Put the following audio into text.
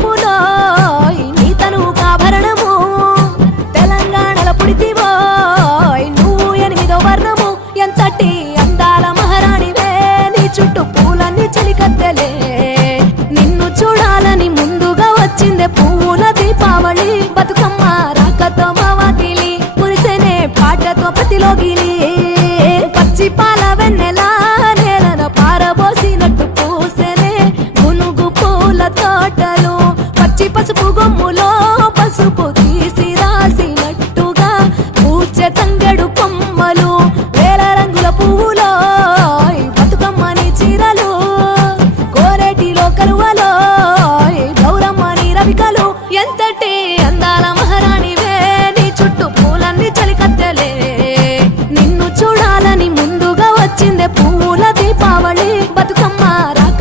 పూలో నీ తనువు కాభరణము తెలంగాణల పుడితివో నువ్వు 8వ వర్ణము ఎంతటి అందాల మహారాణివే నీ చుట్టూ పూలన్నీ చెలికత్తెలే నిన్ను చూడాలని ముందుగా వచ్చిందే పువ్వుల దీపావళి బతుకమ్మ రాకతో మా వాకిలి మురిసెనే పాటతో ప్రతిలోగిలి